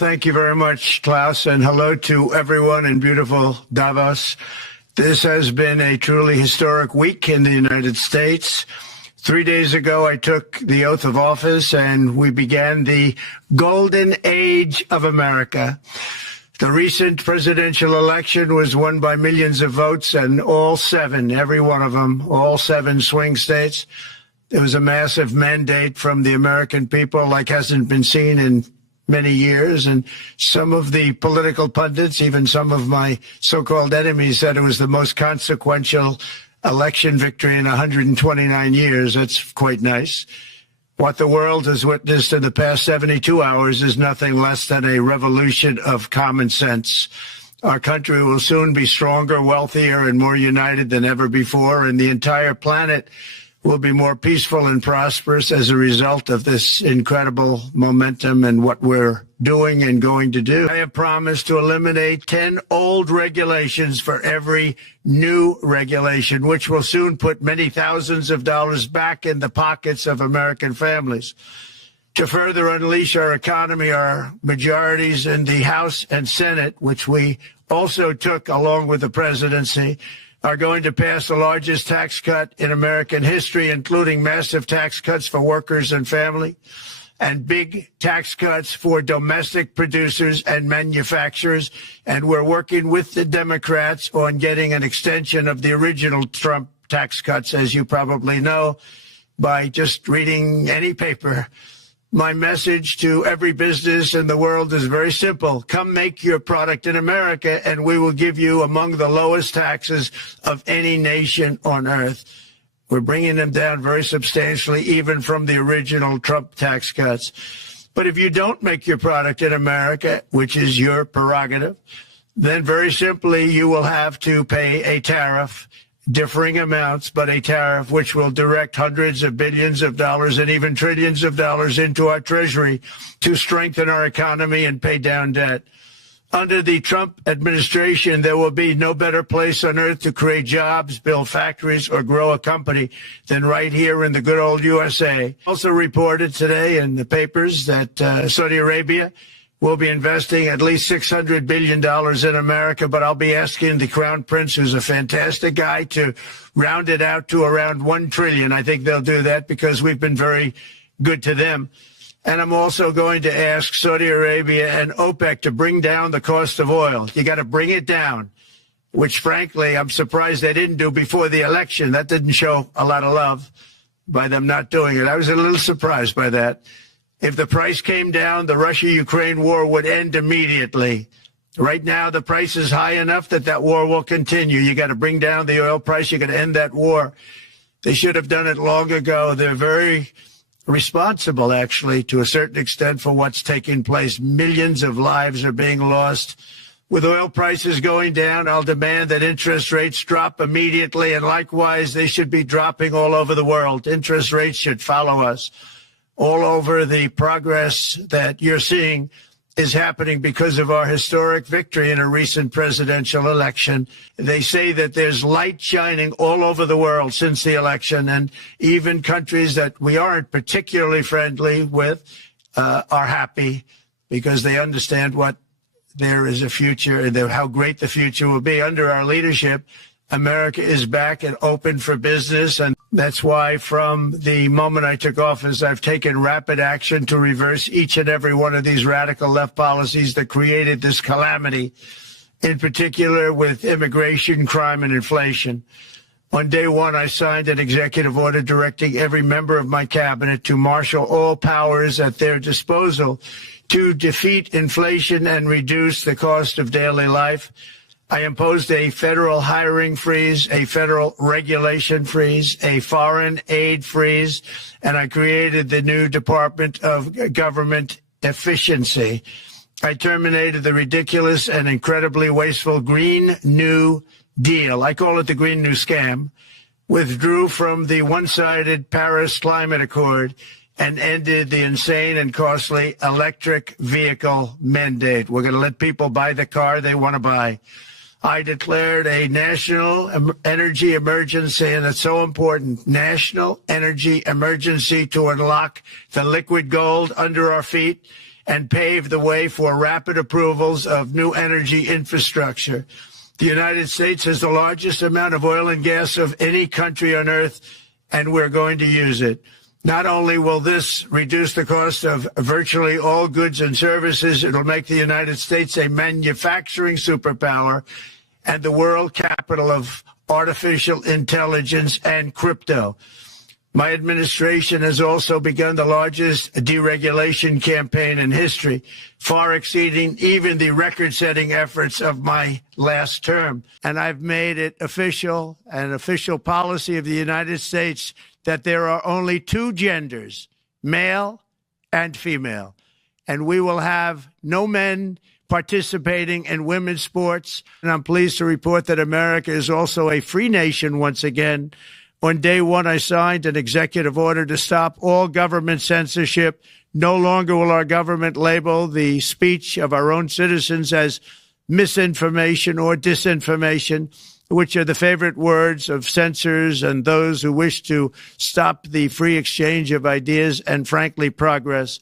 Thank you very much, Klaus, and hello to everyone in beautiful Davos. This has been a truly historic week in the United States. 3 days ago, I took the oath of office, and we began the golden age of America. The recent presidential election was won by millions of votes, and all seven, every one of them, all seven swing states. There was a massive mandate from the American people like hasn't been seen in many years, and some of the political pundits, even some of my so-called enemies, said it was the most consequential election victory in 129 years. That's quite nice. What the world has witnessed in the past 72 hours is nothing less than a revolution of common sense. Our country will soon be stronger, wealthier, and more united than ever before, and the entire planet will be more peaceful and prosperous as a result of this incredible momentum and what we're doing and going to do. I have promised to eliminate 10 old regulations for every new regulation, which will soon put many thousands of dollars back in the pockets of American families. To further unleash our economy, our majorities in the House and Senate, which we also took along with the presidency, are going to pass the largest tax cut in American history, including massive tax cuts for workers and family, and big tax cuts for domestic producers and manufacturers. And we're working with the Democrats on getting an extension of the original Trump tax cuts, as you probably know, by just reading any paper. My message to every business in the world is very simple. Come make your product in America, and we will give you among the lowest taxes of any nation on earth. We're bringing them down very substantially, even from the original Trump tax cuts. But if you don't make your product in America, which is your prerogative, then very simply you will have to pay a tariff, differing amounts, but a tariff which will direct hundreds of billions of dollars and even trillions of dollars into our treasury to strengthen our economy and pay down debt. Under the Trump administration, there will be no better place on earth to create jobs, build factories, or grow a company than right here in the good old USA. Also reported today in the papers that Saudi Arabia will be investing at least $600 billion in America, but I'll be asking the Crown Prince, who's a fantastic guy, to round it out to around $1 trillion. I think they'll do that because we've been very good to them. And I'm also going to ask Saudi Arabia and OPEC to bring down the cost of oil. You got to bring it down, which, frankly, I'm surprised they didn't do before the election. That didn't show a lot of love by them not doing it. I was a little surprised by that. If the price came down, the Russia-Ukraine war would end immediately. Right now, the price is high enough that that war will continue. You got to bring down the oil price. You got to end that war. They should have done it long ago. They're very responsible, actually, to a certain extent for what's taking place. Millions of lives are being lost. With oil prices going down, I'll demand that interest rates drop immediately, and likewise, they should be dropping all over the world. Interest rates should follow us. All over, the progress that you're seeing is happening because of our historic victory in a recent presidential election. They say that there's light shining all over the world since the election, and even countries that we aren't particularly friendly with are happy because they understand what there is a future and how great the future will be. Under our leadership, America is back and open for business, and that's why from the moment I took office, I've taken rapid action to reverse each and every one of these radical left policies that created this calamity, in particular with immigration, crime, and inflation. On day one, I signed an executive order directing every member of my cabinet to marshal all powers at their disposal to defeat inflation and reduce the cost of daily life. I imposed a federal hiring freeze, a federal regulation freeze, a foreign aid freeze, and I created the new Department of Government Efficiency. I terminated the ridiculous and incredibly wasteful Green New Deal. I call it the Green New Scam. Withdrew from the one-sided Paris Climate Accord and ended the insane and costly electric vehicle mandate. We're going to let people buy the car they want to buy. I declared a national energy emergency, and it's so important, national energy emergency to unlock the liquid gold under our feet and pave the way for rapid approvals of new energy infrastructure. The United States has the largest amount of oil and gas of any country on earth, and we're going to use it. Not only will this reduce the cost of virtually all goods and services, it'll make the United States a manufacturing superpower and the world capital of artificial intelligence and crypto. My administration has also begun the largest deregulation campaign in history, far exceeding even the record-setting efforts of my last term. And I've made it official, an official policy of the United States, that there are only two genders, male and female. And we will have no men participating in women's sports. And I'm pleased to report that America is also a free nation once again. On day one, I signed an executive order to stop all government censorship. No longer will our government label the speech of our own citizens as misinformation or disinformation, which are the favorite words of censors and those who wish to stop the free exchange of ideas and, frankly, progress.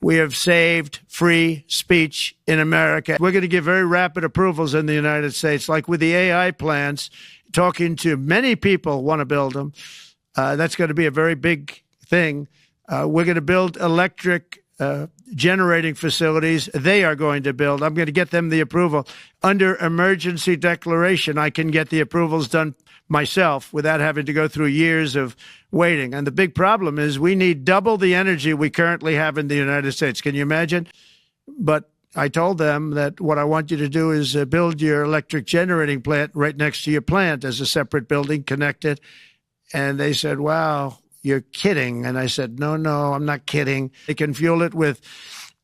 We have saved free speech in America. We're going to give very rapid approvals in the United States, like with the AI plants, talking to many people want to build them. That's going to be a very big thing. We're going to build electric generating facilities. They are going to build. I'm going to get them the approval. Under emergency declaration, I can get the approvals done myself without having to go through years of waiting. And the big problem is we need double the energy we currently have in the United States. Can you imagine? But I told them that what I want you to do is build your electric generating plant right next to your plant as a separate building connected. And they said, wow, you're kidding. And I said, no, I'm not kidding. They can fuel it with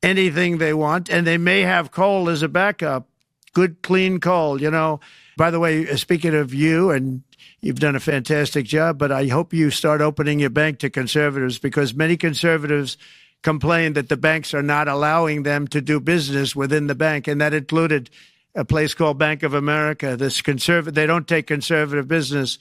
anything they want, and they may have coal as a backup, good, clean coal, you know. By the way, speaking of you, and you've done a fantastic job, but I hope you start opening your bank to conservatives, because many conservatives complain that the banks are not allowing them to do business within the bank, and that included a place called Bank of America. They don't take conservative business.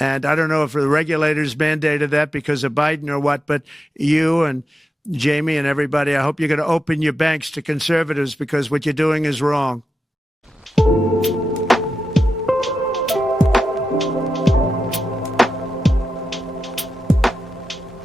And I don't know if the regulators mandated that because of Biden or what, but you and Jamie and everybody, I hope you're going to open your banks to conservatives, because what you're doing is wrong.